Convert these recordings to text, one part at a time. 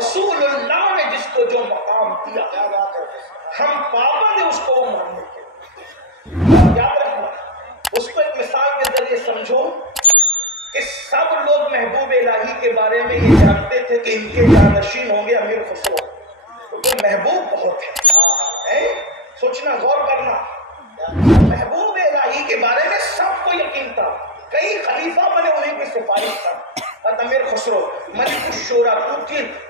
رسول اللہ نے جس کو جو مقام دیا ہم پابند ہیں اس کو وہ ماننے کے۔ یاد رکھنا، اس کو ایک مثال کے ذریعے سمجھو کہ سب لوگ محبوب الہی کے بارے میں یہ جانتے تھے کہ ان کے جانشین ہوں گے امیر خسرو، تو محبوب بہت ہے، سوچنا غور کرنا۔ محبوب الہی کے بارے میں سب کو یقین تھا، کئی خلیفہ بنے انہیں کی سفارش تھا، امیر خسرو ملک الشورا،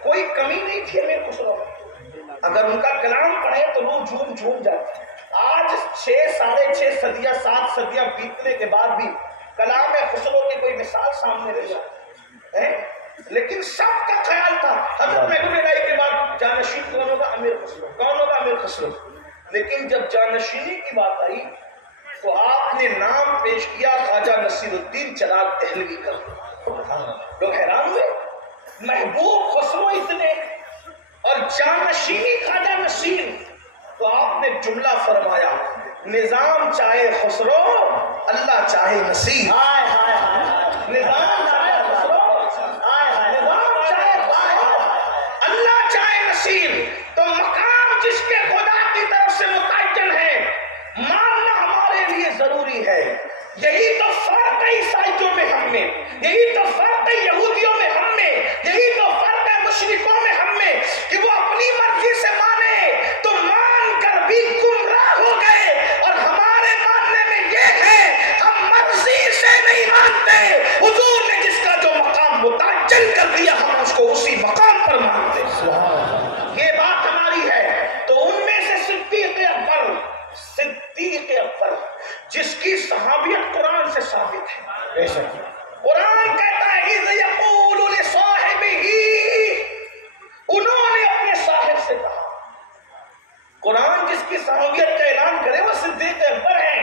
کوئی کمی نہیں تھی امیر خسرو میں، اگر ان کا کلام پڑھے تو لوگ جھوم جھوم جاتے۔ آج 6 ساڑھے 6 صدیاں 7 صدیاں بیتنے کے بعد بھی کلام خسرو کی کوئی مثال سامنے نہیں آتی، لیکن سب کا خیال تھا حضرت محبوب الہی کے بعد جانشین کون ہوگا؟ امیر خسرو۔ کون ہوگا؟ امیر خسرو۔ لیکن جب جانشینی کی بات آئی تو آپ نے نام پیش کیا خواجہ نصیر الدین جلال دہلوی کا۔ لوگ حیران ہوئے، محبوب خسرو اتنے اور جانشینی خواجہ نصیر، تو آپ نے جملہ فرمایا نظام چاہے خسرو اللہ چاہے نصیر۔ نظام چاہے خسرو، نظام چاہے اللہ چاہے نصیر، تو مقام جس کے خدا کی طرف سے متعین ہے ماننا ہمارے لیے ضروری ہے۔ یہی تو فرق ہے عیسائیوں میں ہم میں، یہی تو فرق ہے یہودیوں میں ہم میں، یہی تو فرق ہے مشرکوں میں ہم میں، کہ وہ اپنی مرضی سے مانے تو مان کر بھی گمراہ ہو گئے، اور ہمارے ماننے میں یہ ہے ہم مرضی سے نہیں مانتے، حضور نے جس کا جو مقام متعین کر دیا ہم اس کو اسی مقام پر مانتے۔ یہ بات ہماری ہے۔ تو ان میں سے صدیق اکبر جس کی صحابیت قرآن سے ثابت ہے، قرآن کہتا ہے اذ یقول لصاحبہ، انہوں نے اپنے صاحب سے کہا، قرآن جس کی صحابیت کا اعلان کرے وہ صدیق اکبر ہے۔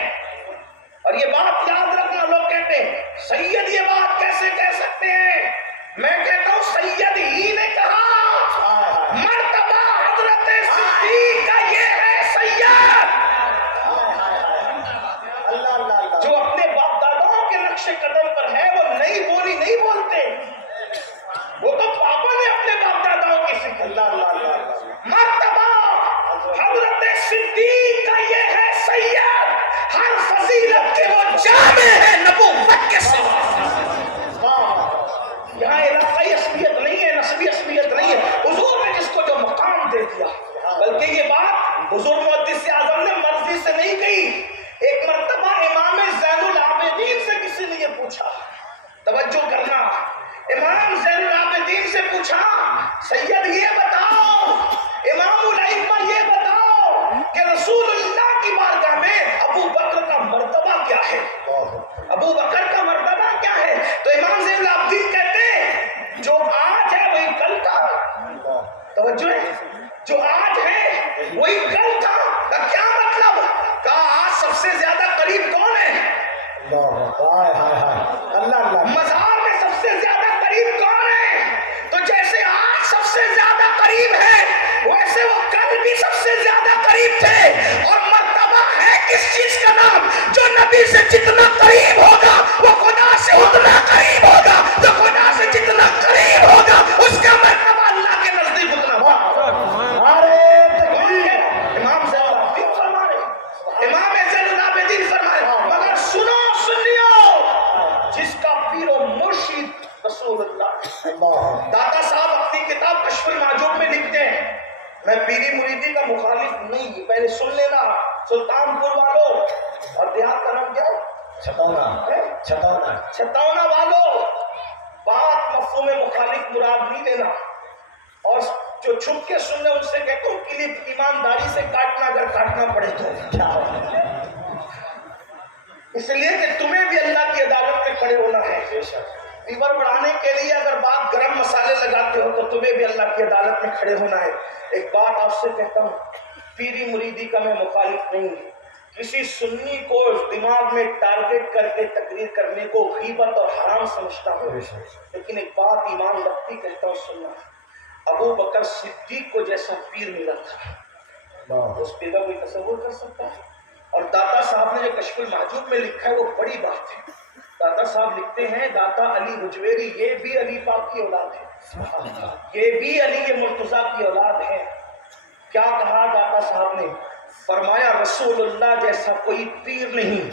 اور یہ بات یاد رکھنا، لوگ کہتے ہیں سید یہ بات کیسے کہہ سکتے ہیں؟ میں کہتا ہوں سید ہی نے کہا، مرتبہ حضرت صدیق کا یہ ہے سید، جو اپنے باپ داداؤں کے نقش قدم پر ہے وہ نئی بولی نہیں بولتے، وہ تو پاپا نے اپنے باپ داداؤں کی فکر۔ مرتبہ حضرت صدیق کا یہ ہے سید، ہر فضیلت کے وہ جامع ہے نبوت کے سوا۔ یہاں علاقائی اصلیت نہیں ہے، نسبی اصلیت نہیں ہے، حضور نے جس کو جو مقام دے دیا، بلکہ یہ بات حضور محدث اعظم نے مرضی سے نہیں کہی۔ ایک مرتبہ امام زین العابدین سے کسی نے یہ پوچھا، توجہ کرنا، امام زین العابدین سے پوچھا سید یہ بتاؤ، امام الائمہ یہ بتاؤ کہ رسول اللہ کی بارگاہ میں ابو بکر کا مرتبہ کیا ہے؟ ابو بکر کا مرتبہ کیا ہے؟ تو امام زین العابدین کہتے ہیں جو آج ہے وہی کل کا۔ توجہ ہے، جو آج ہے وہی کل کا کیا مطلب؟ کہا آج سب سے زیادہ قریب کون ہے؟ مزار میں سب سے زیادہ قریب کون ہے؟ تو جیسے آج سب سے زیادہ قریب ہے ویسے وہ کل بھی سب سے زیادہ قریب تھے۔ اور مرتبہ ہے کس چیز کا نام؟ جو نبی سے جتنا قریب ہوگا وہ خدا سے اتنا قریب ہوگا، جو خدا سے جتنا قریب ہوگا اس کا مرتبہ اللہ کے نزدیک اتنا ہوگا۔ امام زین العابدین فرما رہے، امام زین العابدین فرما رہے، مگر سنو سنیو، جس کا پیر و مرشد رسول اللہ۔ داتا صاحب اپنی کتاب کشف المعجوب میں لکھتے ہیں، میں پیری مریدی کا مخالف نہیں، پہلے سن لینا، سلطان پور والوں، اور دیہات کا نام کیا ہے؟ چھتونا والوں، بات مفہوم مخالف مراد نہیں لینا، اور جو چھپ کے سننے ان سے کہتا ہوں کلپ ایمانداری سے کاٹنا اگر کاٹنا پڑے تو، اس لیے کہ تمہیں بھی اللہ کی عدالت میں کھڑے ہونا ہے۔ فیور بڑھانے کے لیے اگر بات گرم مسالے لگاتے ہو تو تمہیں بھی اللہ کی عدالت میں کھڑے ہونا ہے۔ ایک بات آپ سے کہتا ہوں، پیری مریدی کا میں مخالف نہیں، کسی سنی کو دماغ میں ٹارگٹ کر کے تقریر کرنے کو غیبت اور حرام سمجھتا ہوں، لیکن ایک بات ایمان رکھتی کہتا ہوں سننا، ابو بکر صدیق کو جیسا پیر ملا تھا اس پیر کا کوئی تصور کر سکتا ہے؟ اور داتا صاحب نے جو کشف المحجوب میں لکھا ہے وہ بڑی بات ہے، داتا صاحب لکھتے ہیں داتا علی حجویری یہ بھی علی پاک کی اولاد ہے، یہ بھی علی مرتضیٰ کی اولاد ہے۔ کیا کہا داتا صاحب نے؟ فرمایا رسول اللہ جیسا کوئی پیر نہیں،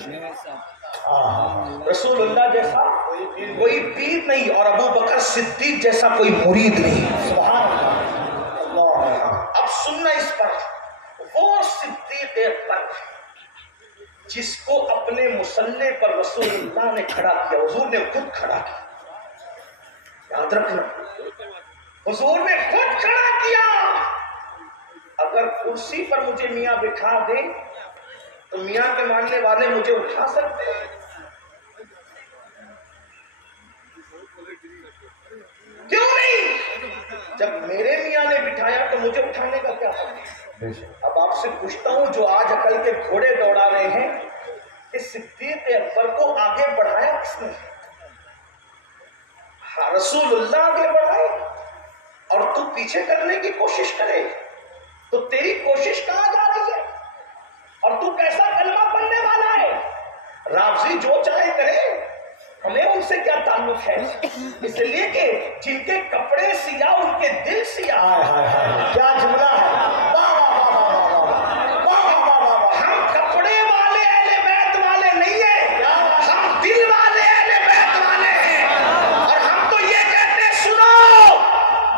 رسول اللہ جیسا کوئی پیر نہیں، اور ابو بکر صدیق جیسا کوئی مرید نہیں۔ سبحان اللہ۔ اب سننا اس پر، وہ صدیق اکبر جس کو اپنے مصلی پر رسول اللہ نے کھڑا کیا، حضور نے خود کھڑا کیا، یاد رکھنا حضور نے خود کھڑا کیا۔ اگر کرسی پر مجھے میاں بٹھا دے تو میاں کے ماننے والے مجھے اٹھا سکتے ہیں؟ کیوں نہیں؟ جب میرے میاں نے بٹھایا تو مجھے اٹھانے کا کیا حق ہے؟ اب آپ سے پوچھتا ہوں جو آج عقل کے گھوڑے دوڑا رہے ہیں کہ صدیق اکبر کو آگے بڑھایا کس نے؟ رسول اللہ آگے بڑھائے اور تو پیچھے کرنے کی کوشش کرے تو تیری کوشش کہاں جا رہی ہے؟ اور تو کیسا کلمہ پڑھنے والا ہے؟ رافضی جو چاہے کرے، ہمیں ان سے کیا تعلق ہے؟ اس لیے کہ جن کے کپڑے سیاہ ان کے دل سیاہ۔ کیا جملہ ہے! ہم کپڑے والے اہل بیت والے نہیں ہیں، ہم دل والے اہل بیت والے ہیں۔ اور ہم تو یہ کہتے ہیں سنو،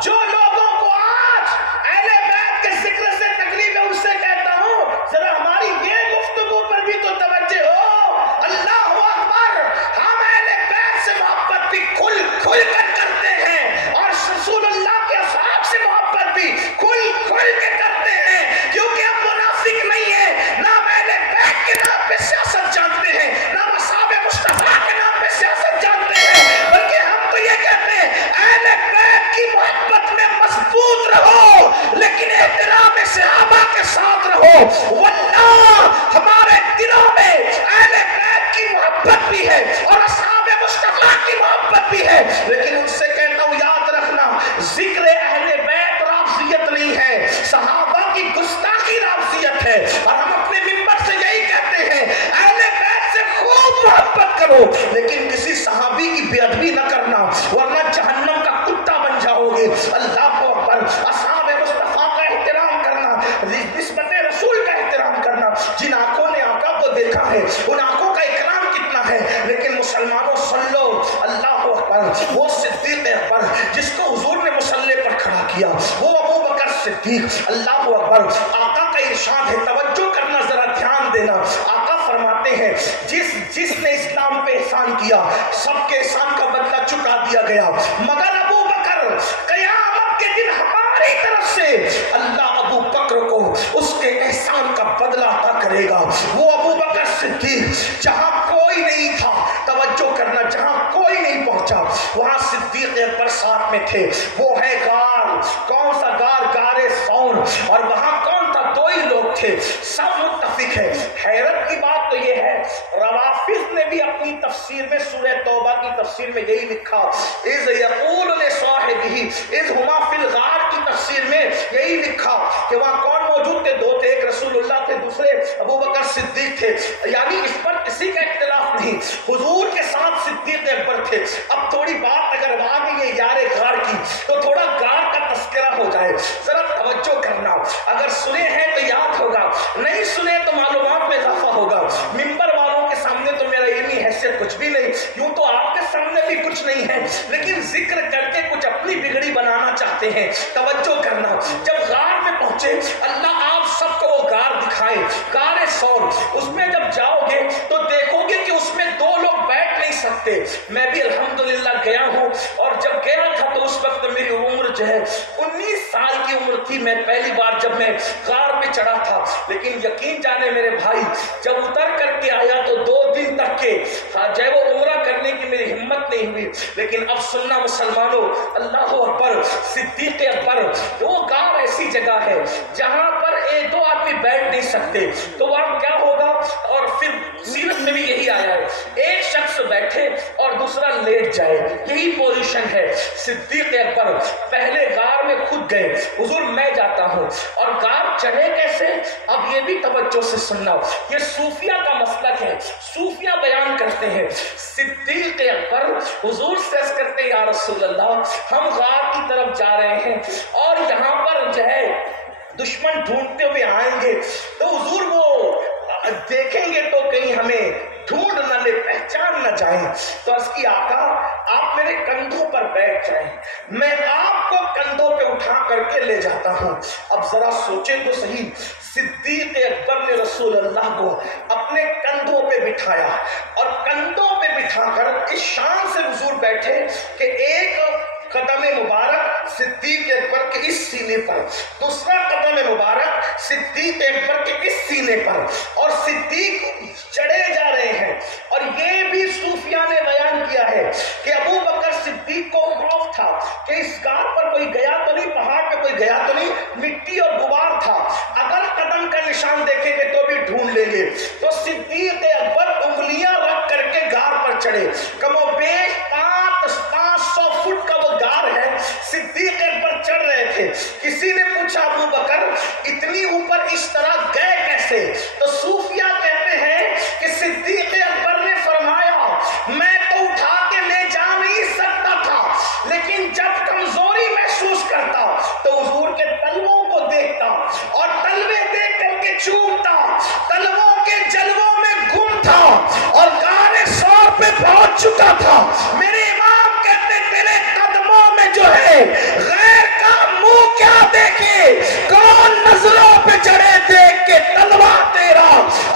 جو لوگوں کو آج اہل بیت کے ذکر سے تکلیف ہے ان سے کہتا ہوں ذرا ہماری یہ گفتگو پر بھی تو توجہ ہو۔ اللہ اکبر! ہم اہل بیت سے محبت بھی کھل کھل کر کرتے ہیں اور رسول اللہ کے اصحاب سے محبت بھی کھل کھل کے کرتے ہیں، کیونکہ ہم منافق نہیں ہیں، نہ ہم اہل بیت کے نام پہ سیاست جانتے ہیں، نہ ہم اصحاب مصطفیٰ کے نام پہ سیاست جانتے ہیں، بلکہ ہم تو یہ کہتے ہیں اہل بیت کی محبت میں مضبوط رہو لیکن احترام صحابہ کے ساتھ رہو۔ واللہ ہمارے دلوں میں اہل بیت کی محبت بھی ہے اور اصحاب مصطفیٰ کی محبت بھی ہے، لیکن ان سے کہتا ہوں یاد رکھنا ذکر اہل بیت رافضیت نہیں ہے، صحابہ کی گستاخی رافضیت ہے۔ اور ہم اپنے منبر سے یہی کہتے ہیں اہل بیت سے خوب محبت کرو لیکن کسی صحابی کی بے ادبی نہ کرنا ورنہ جہنم کا کتا بن جاؤ گے۔ اللہ اکبر! اصحاب مصطفیٰ کا احترام کرنا، نسبت رسول کا احترام کرنا، جن آنکھوں نے آقا کو دیکھا ہے ان آنکھوں کا اکرام کتنا ہے۔ لیکن مسلمانوں سن لو، اللہ اکبر! وہ صدیق اکبر جس کو حضور نے مصلی پر کھڑا کیا وہ ابو بکر صدیق۔ اللہ اکبر! آقا کا ارشاد ہے، توجہ کرنا، ذرا دھیان دینا۔ آقا فرماتے ہیں جس نے اسلام پہ احسان کیا سب کے احسان کا بدلہ چکا دیا گیا، مگر ابو بکر قیامت کے دن ہماری طرف سے اللہ ابو بکر کو اس کے احسان کا بدلہ عطا کرے گا۔ وہ ابو بکر صدیق جہاں کوئی نہیں تھا، توجہ کرنا، جہاں کوئی نہیں پہنچا وہاں صدیق اکبر ساتھ میں تھے۔ وہ ہے غار، کون سا غار؟ غار ثور۔ اور وہاں کون تھا؟ دو ہی لوگ تھے، سب متفق ہے۔ حیرت کی بات تو یہ ہے روافض نے بھی اپنی تفسیر میں سورہ توبہ کی تفسیر میں یہی لکھا، اذ یقول لصاحبہ اذ ہما فی الغار کی تفسیر میں یہی لکھا کہ وہاں کون موجود تھے؟ دو تھے، ایک رسول اللہ تھے، دوسرے ابو بکر صدیق تھے۔ یعنی اس پر کسی کا اختلاف نہیں، حضور کے ساتھ صدیق اکبر تھے۔ اب تھوڑی بات اگر آ گئی ہے یار غار کی تو تھوڑا غار کا تذکرہ ہو جائے، ذرا توجہ کرنا۔ اگر سنے ہیں تو یاد ہوگا، نہیں سنے تو معلومات میں اضافہ ہوگا۔ ممبر والوں کے سامنے تو میرا علمی حیثیت کچھ بھی نہیں، یوں تو آپ کے سامنے بھی کچھ نہیں ہے، لیکن ذکر کر کے کچھ اپنی بگڑی بنانا چاہتے ہیں۔ توجہ کرنا، جب غار میں پہنچے اللہ آپ سب کو وہ غار دکھائے، غار ثور۔ اس میں جب جاؤ گے تو دیکھو گے کہ اس میں دو لوگ بیٹھ نہیں سکتے۔ میں بھی الحمدللہ گیا ہوں اور جب گیا تھا تو اس وقت میری عمر جو ہے 19 سال کی عمر تھی۔ میں پہلی بار جب میں غار پہ چڑھا تھا، لیکن یقین جانے میرے بھائی جب اتر کر کے آیا تو 2 دن تک کے جو ہے وہ عمرہ کرنے کی میری ہمت نہیں ہوئی۔ لیکن اب سننا مسلمانوں، اللہ اکبر! صدیق اکبر، وہ غار ایسی جگہ ہے جہاں پر 1-2 آدمی بیٹھ نہیں سکتے، تو وہاں کیا ہوگا؟ اور پھر سیرت میں بھی یہی آیا ہے، ایک شخص بیٹھے اور دوسرا لیٹ جائے، یہی پوزیشن ہے۔ صدیق اکبر پہلے غار میں خود رک گئے، حضور میں جاتا ہوں. اور غار چڑھے کیسے؟ اب یہ بھی توجہ سے سننا، یہ صوفیہ کا مسلک ہے. صوفیہ بیان کرتے ہیں صدیق اکبر حضور سے عرض کرتے ہیں یا رسول اللہ ہم غار کی طرف جا رہے ہیں اور یہاں پر جو ہے دشمن ڈھونڈتے ہوئے آئیں گے، تو حضور وہ دیکھیں گے تو کہیں ہمیں ڈھونڈ نہ لے، پہچان نہ جائیں. تو عرض کی آقا آپ میرے کندھوں پر بیٹھ جائیں، میں آپ کو کندھوں پہ اٹھا کر کے لے جاتا ہوں. اب ذرا سوچیں تو صحیح، صدیق اکبر نے رسول اللہ کو اپنے کندھوں پہ بٹھایا اور کندھوں پہ بٹھا کر اس شان سے حضور بیٹھے کہ ایک قدم مبارک صدیق اکبر کے اس سینے پر، دوسرا قدم مبارک صدیق اکبر کے اس سینے پر، اور صدیق چڑھے جا رہے ہیں. اور یہ بھی صوفیہ نے بیان کیا ہے کہ ابو بکر صدیق کو خوف تھا کہ اس غار پر کوئی گیا تو نہیں، پہاڑ پہ کوئی گیا تو نہیں، مٹی اور غبار تھا، اگر قدم کا نشان دیکھیں گے تو بھی ڈھونڈ لیں گے. تو صدیق اکبر انگلیاں رکھ کر کے غار پر چڑھے. کم و بیش 500 فٹ کا وہ غار ہے، صدیق اکبر چڑھ رہے تھے. کسی نے پوچھا ابو بکر اتنی اوپر اس طرح گئے کیسے؟ تو صوفیہ کہتے ہیں کہ صدیق اکبر نے فرمایا میں تو اٹھا کے لے جا نہیں سکتا تھا، لیکن جب کمزوری محسوس کرتا تو حضور کے تلووں کو دیکھتا اور تلوے دیکھ کر کے چومتا، تلووں کے جلووں میں گم تھا اور غار ثور پہ پہنچ چکا تھا. میرے امام کہتے تیرے قدموں میں جو ہے غیر کا منہ کیا دیکھے، کون نظروں پہ چڑھے دیکھ کے تلوا تیرا،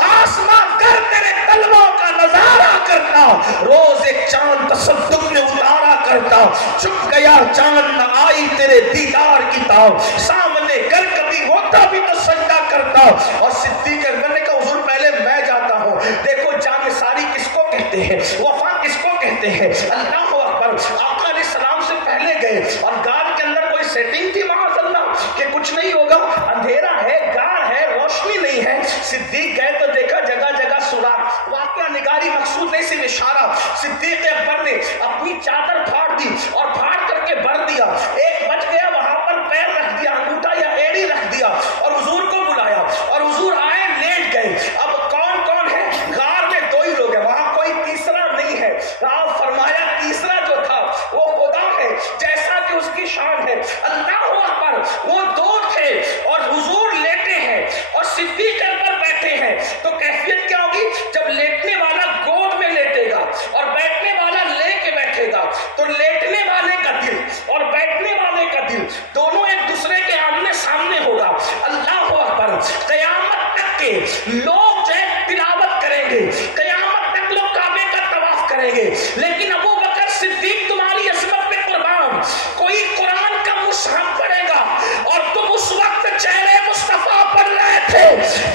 آسمان کر تیرے تلووں کا نظارہ کرتا. روز ایک چاند تصدق میں اتارا کرتا، چھپ گیا چاند نہ آئی تیرے دیدار کی تاب، سامنے کر کبھی ہوتا بھی تو سجدہ کرتا. اور صدیق اکبر نے کہا حضور پہلے میں جاتا ہوں. دیکھو جان ساری کس کو کہتے ہیں، وفا کس کو کہتے ہیں. اللہ اکبر. آقا علیہ السلام سے پہلے گئے اور غار کے اندر کوئی سیٹنگ تھی معاذ اللہ کہ کچھ نہیں ہوگا، اندھیرا ہے، غار ہے، روشنی نہیں ہے. صدیق گئے تو دیکھا جگہ جگہ سوراخ. واقعہ نگاری مقصود نہیں، صرف اشارہ. صدیق اکبر نے اپنی چادر پھاڑ دی اور پھاڑ کر کے بھر دیا، ایک بچ گیا وہاں پر پیر رکھ دیا، انگوٹھا یا ایڑی رکھ دیا اور حضور کو بلایا اور حضور آئے، لیٹ گئے. اب کون کون ہے غار میں؟ 2 ہی لوگ ہیں، وہاں کوئی تیسرا نہیں ہے. آپ فرمایا تیسرا جو تھا وہ خدا ہے جیسا کہ اس کی شان ہے. اللہ اکبر. وہ 2 تھے اور حضور لیٹے ہیں اور صدیق اکبر بیٹھے ہیں. تو کیفیت کیا ہوگی؟ جب لیٹنے والا گود میں لیٹے گا اور بیٹھنے والا لے کے بیٹھے گا تو لیٹنے والے کا دل اور بیٹھنے والے کا دل دونوں ایک دوسرے کے آمنے سامنے ہوگا. اللہ اکبر. قیامت تک کے لوگ جو ہے تلاوت کریں گے، قیامت تک لوگ کعبے کا طواف کریں گے، لیکن ابو بکر صدیق تمہاری عظمت پہ قربان، کوئی قرآن کا مصحف پڑھے گا اور تم اس وقت چہرے مصطفیٰ پڑھ رہے تھے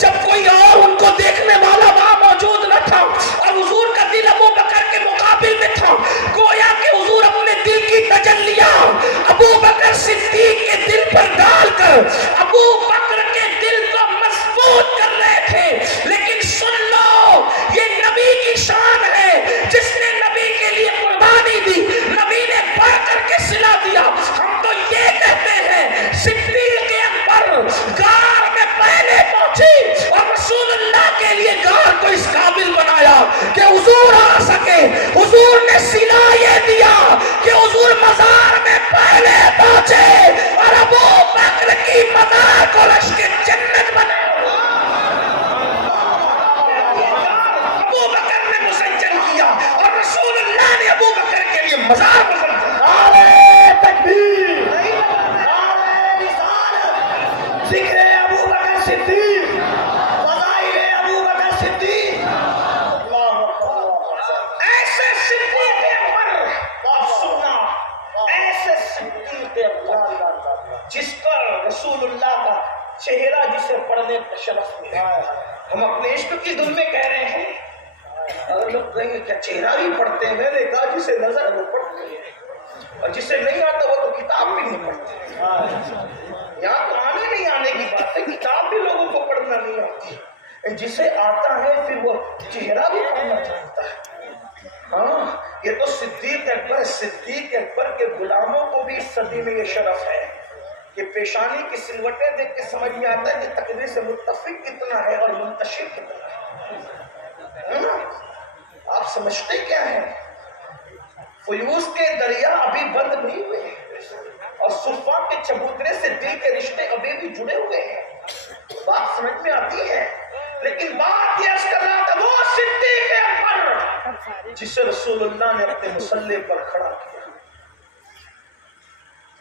جب کوئی اور ان کو دیکھنے والا وہاں موجود نہ تھا اور حضور کا دل ابو بکر کے مقابل میں تھا. گویا کہ حضور اپنے دل کی تجلیاں ابو بکر صدیق کے دل پر ڈال کر ابو بکر کے دل کو مضبوط کر رہے تھے. لیکن سن لو یہ نبی کی شان ہے، جس نے نبی کے لیے قربانی دی، نبی نے پڑھ کر کے صلہ دیا. ہم تو یہ کہتے ہیں صدیق اکبر غار میں پہلے پہنچی اور رسول اللہ کے لیے غار کو اس قابل بنایا کہ حضور آ سکے. حضور نے صلہ یہ دیا کہ حضور مزار میں پہلے پہنچے اور ابو بکر کی مزار کو لشک جنت بنا. ابو بکر نے مسجل کیا اور رسول اللہ نے ابو بکر کے لیے مزار مسجل. نعرہ تکبیر، نعرہ رسالت، ذکر ابو بکر صدیق، فضائل ابو بکر صدیق. ایسے صدیق اکبر آپ سننا، ایسے صدیق اکبر جس پر رسول اللہ کا چہرہ جسے پڑھنے کا شرف ملا. ہم اپنے عشق کی دھن میں کہہ رہے ہیں، اگر لوگ کہیں گے کیا چہرہ بھی پڑھتے ہیں؟ میں نے کہا جسے نظر وہ پڑھتے ہیں اور جسے نہیں آتا وہ تو کتاب بھی نہیں پڑھتے. یہاں تو آنے نہیں آنے کی بات ہے، کتاب بھی لوگوں کو پڑھنا نہیں آتی. جسے آتا ہے پھر وہ چہرہ بھی پڑھنا چاہتا ہے. ہاں یہ تو صدیق اکبر، صدیق اکبر کے غلاموں کو بھی اس صدی میں یہ شرف ہے کہ پیشانی کی سلوٹیں دیکھ کے سمجھ میں آتا ہے کہ تقدیر سے متفق کتنا ہے اور منتشر کتنا ہے نا؟ آپ سمجھتے کیا ہے؟ فیوز کے دریا ابھی بند نہیں ہوئے اور صفا کے چبوترے سے دل کے رشتے ابھی بھی جڑے ہوئے ہیں. بات سمجھ میں آتی ہے؟ لیکن بات یہ کر رہا تھا وہ صدیق اکبر جسے رسول اللہ نے اپنے مسلح پر کھڑا کیا،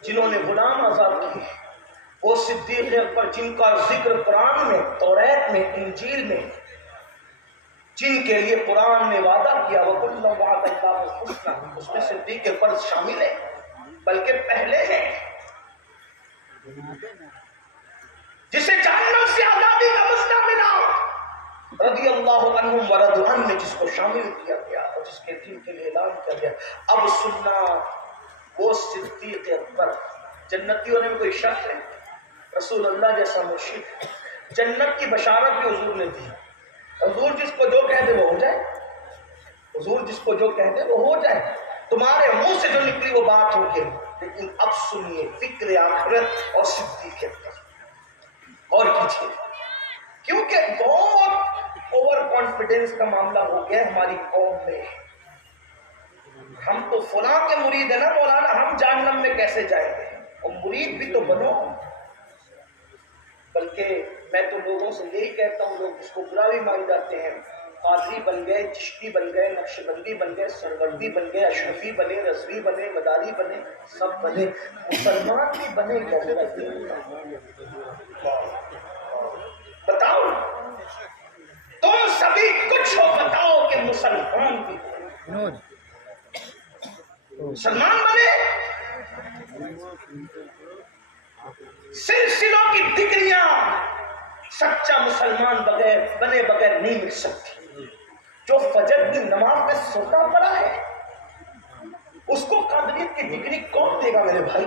جنہوں نے غلام آزاد کیے، وہ صدیق اکبر جن کا ذکر قرآن میں، توریت میں، انجیل میں، جن کے لیے قرآن نے وعدہ کیا وَكُلًّا وَعَدَ اللَّهُ الْحُسْنَىٰ، اس میں صدیق اکبر شامل ہے، بلکہ پہلے ہیں، جسے جہنم سے آزادی کا مسئلہ ملا، رضی اللہ عنہم ورضوا عنہ میں جس کو شامل کیا گیا اور جس کے دین کے لیے اعلان کیا گیا. اب سننا وہ صدیق اکبر. جنتی ہونے میں کوئی شک ہے؟ رسول اللہ جیسا مرشد. جنت کی بشارت بھی حضور نے دی. حضور جس کو جو کہہ دے وہ ہو جائے، حضور جس کو جو کہہ دے وہ ہو جائے. تمہارے منہ سے جو نکلی وہ بات ہوگی. لیکن اب سنیے فکر آخرت اور صدیق اکبر اور کیجیے، کیونکہ بہت اوور کانفیڈنس کا معاملہ ہو گیا ہے ہماری قوم میں. ہم تو فلاں کے مرید ہیں نا مولانا، ہم جہنم میں کیسے جائیں گے؟ اور مرید بھی تو بنو. بلکہ میں تو لوگوں سے یہی کہتا ہوں، لوگ اس کو برا بھی مان جاتے ہیں، قادری بن گئے، چشتی بن گئے، نقشبندی بن گئے، سروردی بن گئے، اشرفی بنے، رضوی بنے، مداری بنے، سب بنے، مسلمان بھی بنے کیسے؟ بتاؤ تم سبھی کچھ ہو، بتاؤ کہ مسلمان بھی ہو. مسلمان بنے، سلسلوں کی ڈگریاں سچا مسلمان بنے بغیر نہیں مل سکتی. جو فجر کی نماز میں سوتا پڑا ہے اس کو قادریت کی ڈگری کون دے گا میرے بھائی؟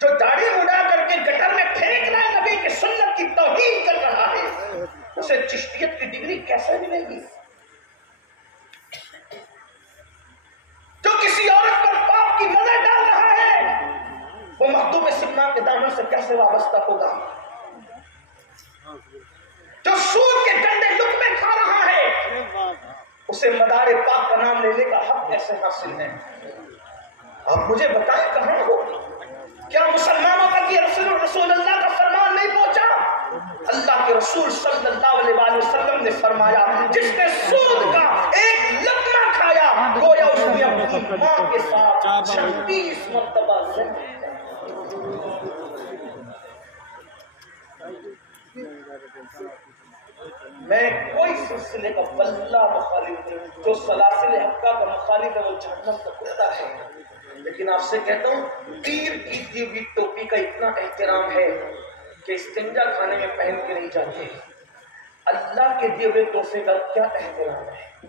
جو داڑھی مڑا کر کے گٹر میں پھینک رہا ہے، نبی کی سنت کی توہین کر رہا ہے، اسے چشتیت کی ڈگری کیسے ملے گی؟ جو کسی عورت پر پاپ کی نظر ڈال رہا ہے وہ مخدوم سکنا کے دامن سے کیسے وابستہ ہوگا؟ جو سود کے گندے لقمے کھا رہا ہے اسے مدار پاک کا نام لینے کا حق کیسے حاصل ہے؟ آپ مجھے بتائیں کہاں ہو؟ کیا مسلمانوں تک یہ رسول اللہ کا فرمان نہیں پہنچا؟ اللہ کے رسول صلی اللہ علیہ وآلہ وسلم نے فرمایا جس نے سود کا ایک لقمہ کھایا گویا اس نے اپنی ماں کے ساتھ 36 مرتبہ زنا. میں کوئی سلسلے کا واللہ مخالف نہیں، جو سلاسل حقہ کا مخالف ہے وہ جہنم کا کتا ہے. لیکن آپ سے کہتا ہوں پیر کی دی ہوئی ٹوپی کا اتنا احترام ہے کہ استنجا کھانے میں پہن کے نہیں جاتے. اللہ کے دیے ہوئے تحفے کا کیا احترام ہے؟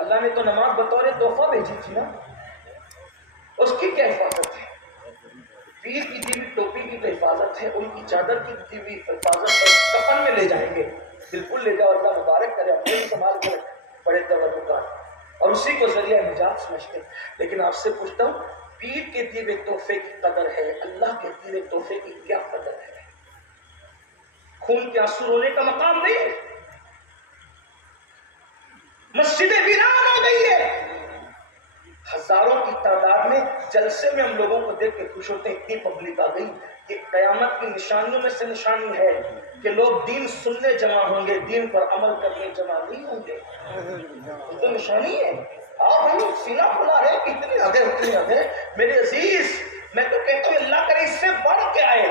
اللہ نے تو نماز بطور تحفہ بھیجی تھی نا، اس کی کیا حفاظت ہے؟ پیر کی دی ہوئی ٹوپی کی تو حفاظت ہے، ان کی چادر کی دی ہوئی حفاظت ہے. کفن میں لے جائیں گے، بالکل لے جاؤ، اللہ مبارک کرے، اپنے سنبھال کر بڑے تبرکات اور اسی کو ذریعہ نجات سمجھتے ہیں. لیکن آپ سے پوچھتا ہوں پیر کے دیے ہوئے تحفے کی قدر ہے، اللہ کے دیے ہوئے تحفے کی کیا قدر ہے؟ خون کے آنسو رونے کا مقام نہیں. مسجدیں ویران ہو گئی ہے، ہزاروں کی تعداد میں جلسے میں ہم لوگوں کو دیکھ کے خوش ہوتے ہیں، اتنی پبلک آ گئی. کہ قیامت کی نشانیوں میں سے نشانی ہے کہ لوگ دین سننے جمع ہوں گے، دین پر عمل کرنے جمع نہیں ہوں گے. تو نشانی ہے. آپ ہم سینہ کھلا رہے کہ اتنے آگے. میرے عزیز میں تو کہتا ہوں اللہ کرے اس سے بڑھ کے آئے،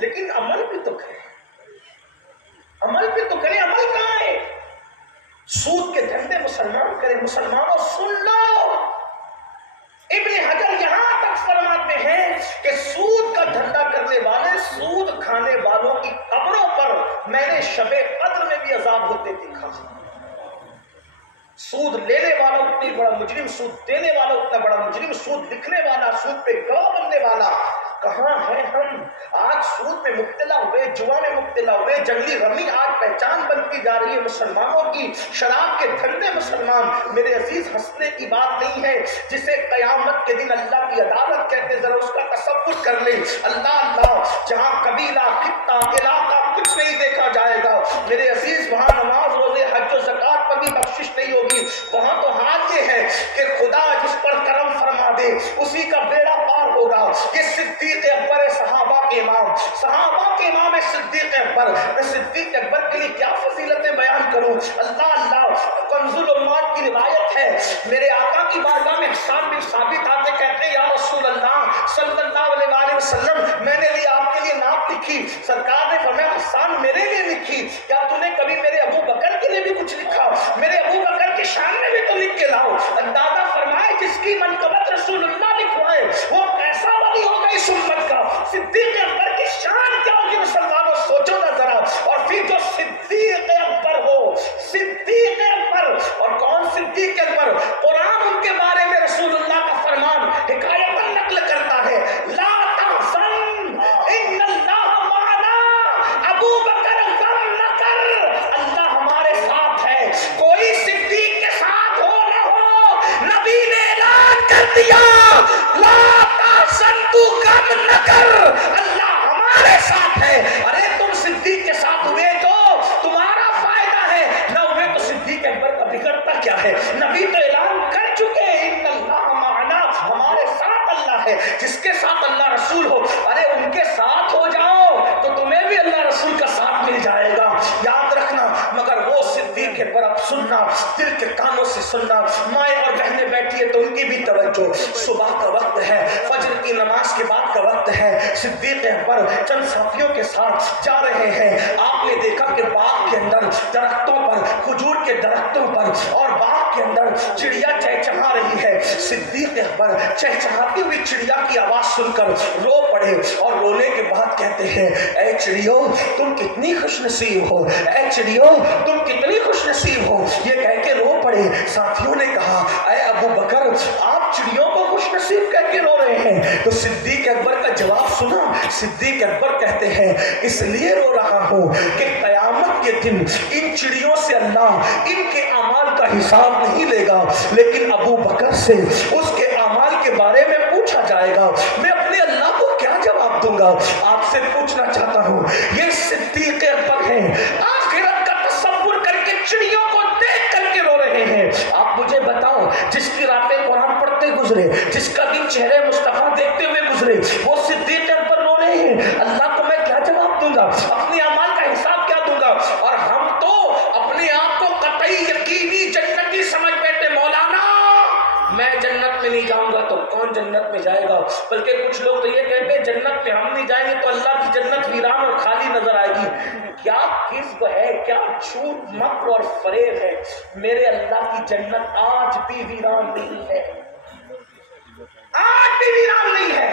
لیکن عمل بھی تو کرے، عمل بھی تو کرے. عمل کہاں ہے؟ سود کے دھندے مسلمان کرے. مسلمانوں سن لو، ابن حجر یہاں تک فرماتے ہیں کہ سود کا دھندا کرنے والے، سود کھانے والوں کی قبروں پر میں نے شب قدر میں بھی عذاب ہوتے دیکھا. سود لینے والا اتنی بڑا مجرم، سود دینے والا اتنا بڑا مجرم، سود لکھنے والا، سود پہ گواہ بننے والا. کہاں ہے ہم؟ آج آج سود میں مبتلا ہوئے، جوا میں مبتلا ہوئے، جنگلی رمی آج پہچان بنتی جا رہی ہے مسلمانوں کی، شراب کے دھندے مسلمان۔ میرے عزیز ہنسنے کی بات نہیں ہے، جسے قیامت کے دن اللہ کی عدالت کہتے، ذرا اس کا تصور کر لیں۔ اللہ اللہ، جہاں قبیلہ، خطہ، علاقہ کچھ نہیں دیکھا جائے گا میرے عزیز، وہاں نماز، روزے، حج و زکات پر بھی بخشش نہیں ہوگی۔ وہاں تو حال یہ ہے کہ خدا جس پر کرم فرما دے اسی کا بیڑا پار ہوگا۔ یہ صدیق اکبر صحابہ کے امام، صحابہ کے امام صدیق اکبر۔ میں صدیق اکبر کے لیے کیا فضیلتیں بیان کروں، اللہ اللہ۔ کنز الاموال کی روایت ہے، میرے آقا کی بارگاہ میں حسان بن ثابت آتے کہتے ہیں، یا رسول اللہ صلی اللہ علیہ وآلہ وسلم، میں نے لی آپ کے لیے نعت لکھی۔ سرکار نے فرمایا، حسان میرے لیے لکھی، کیا تو نے کبھی میرے ابو بکر کے لیے بھی کچھ لکھا؟ میرے ابو بکر کی شان میں بھی تو لکھ کے لاؤ۔ اندازہ فرمائے جس کی منقبت رسول اللہ لکھوائے وہ کیسا ولی ہوگا اس امت کا۔ صدیق اکبر کی شان کیا ہوگی مسلمانوں، سوچو نا ذرا۔ اور پھر جو صدیق اکبر ہو، صدیق اکبر، اور کون صدیق اکبر؟ قرآن ان کے بارے میں رسول اللہ کا فرمان حکایت نقل کرتا ہے، لا تحزن ان اللہ معنا، ابو بکر غم نہ کر، اللہ ہمارے ساتھ ہے۔ کوئی صدیق کے ساتھ ہو نہ ہو، نبی نے اعلان کر دیا، لا تحزن، تو غم نہ کر، اللہ ہمارے ساتھ ہے۔ ارے تم صدیق کے ساتھ ہوئے تو تمہارا فائدہ ہے، نہ ہوئے تو صدیق اکبر کا بگڑتا کیا ہے؟ نبی تو اعلان کر چکے ہیں، ان اللہ معنا، ہمارے ساتھ اللہ ہے۔ جس کے ساتھ اللہ رسول ہو، ارے ان کے ساتھ ہو جاؤ تو تمہیں بھی اللہ رسول کا ساتھ مل جائے گا، یاد رکھنا۔ مگر وہ صدیق اکبر، اب سننا، دل کے کانوں سے سننا، مائیں اور بہنیں بیٹھی ہے تو ان کی بھی توجہ۔ صبح کا وقت ہے، فجر کی نماز کے بعد کا وقت ہے، صدیق اکبر چند ساتھیوں کے ساتھ جا رہے ہیں۔ آپ نے دیکھا کہ باغ کے اندر درختوں پر، کھجور کے درختوں پر اور باغ کے اندر چڑیا چہچہا رہی ہے۔ صدیق اکبر چہچہاتی ہوئی چڑیا کی آواز سن کر رو پڑے، اور رونے کے بعد کہتے ہیں، اے چڑیو تم کتنی خوش نصیب ہو، اے چڑیو تم کتنی خوش نصیب ہو، یہ کہہ کے رو پڑے۔ ساتھیوں نے کہا، اے ابو بکر آپ چڑیوں کو خوش نصیب کہہ کے رو رہے ہیں؟ تو صدیق اکبر کا جواب سنا۔ صدیق اکبر کہتے ہیں، اس لیے رو رہا ہوں کہ قیامت کے دن ان چڑیوں سے اللہ ان کے اعمال کا حساب نہیں لے گا، لیکن ابو بکر سے اس کے اعمال کے بارے میں پوچھا جائے گا۔ میں اپنے اللہ کو کیا جواب دوں گا؟ آپ سے پوچھنا چاہتا ہوں، یہ صدیق اکبر ہیں، آخرت کا تصور کر کے چڑیوں کو دیکھ کر کے رو رہے ہیں۔ آپ مجھے بتاؤ، جس کی راتیں قرآن پڑھتے گزرے، جس کا دن چہرے مصطفیٰ دیکھتے ہوئے گزرے، وہ صدیق اکبر رو رہے ہیں، اللہ کو میں کیا جواب دوں گا؟ اپنے اعمال کا حساب کیا دوں گا؟ اور ہم تو اپنے آپ کو قطعی یقینی جنتی سمجھ بیٹھے، مولانا میں جنت میں نہیں جاؤں گا تو کون جنت میں جائے گا؟ بلکہ کچھ لوگ تو یہ کہتے ہیں جنت میں ہم نہیں جائیں گے تو اللہ کی جنت ویران اور خالی نظر آئے گی۔ کیا کذب ہے، کیا جھوٹ، مکر اور فریب ہے۔ میرے اللہ کی جنت آج بھی ویران نہیں ہے، آج بھی ویران نہیں ہے۔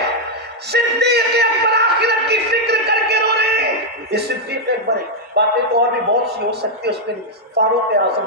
صدیق اکبر آخرت کی فکر کر کے رو رہے ہیں، یہ صدیق اکبر ہے۔ باتیں تو اور بھی بہت سی ہو سکتی ہے، اس میں فاروق اعظم،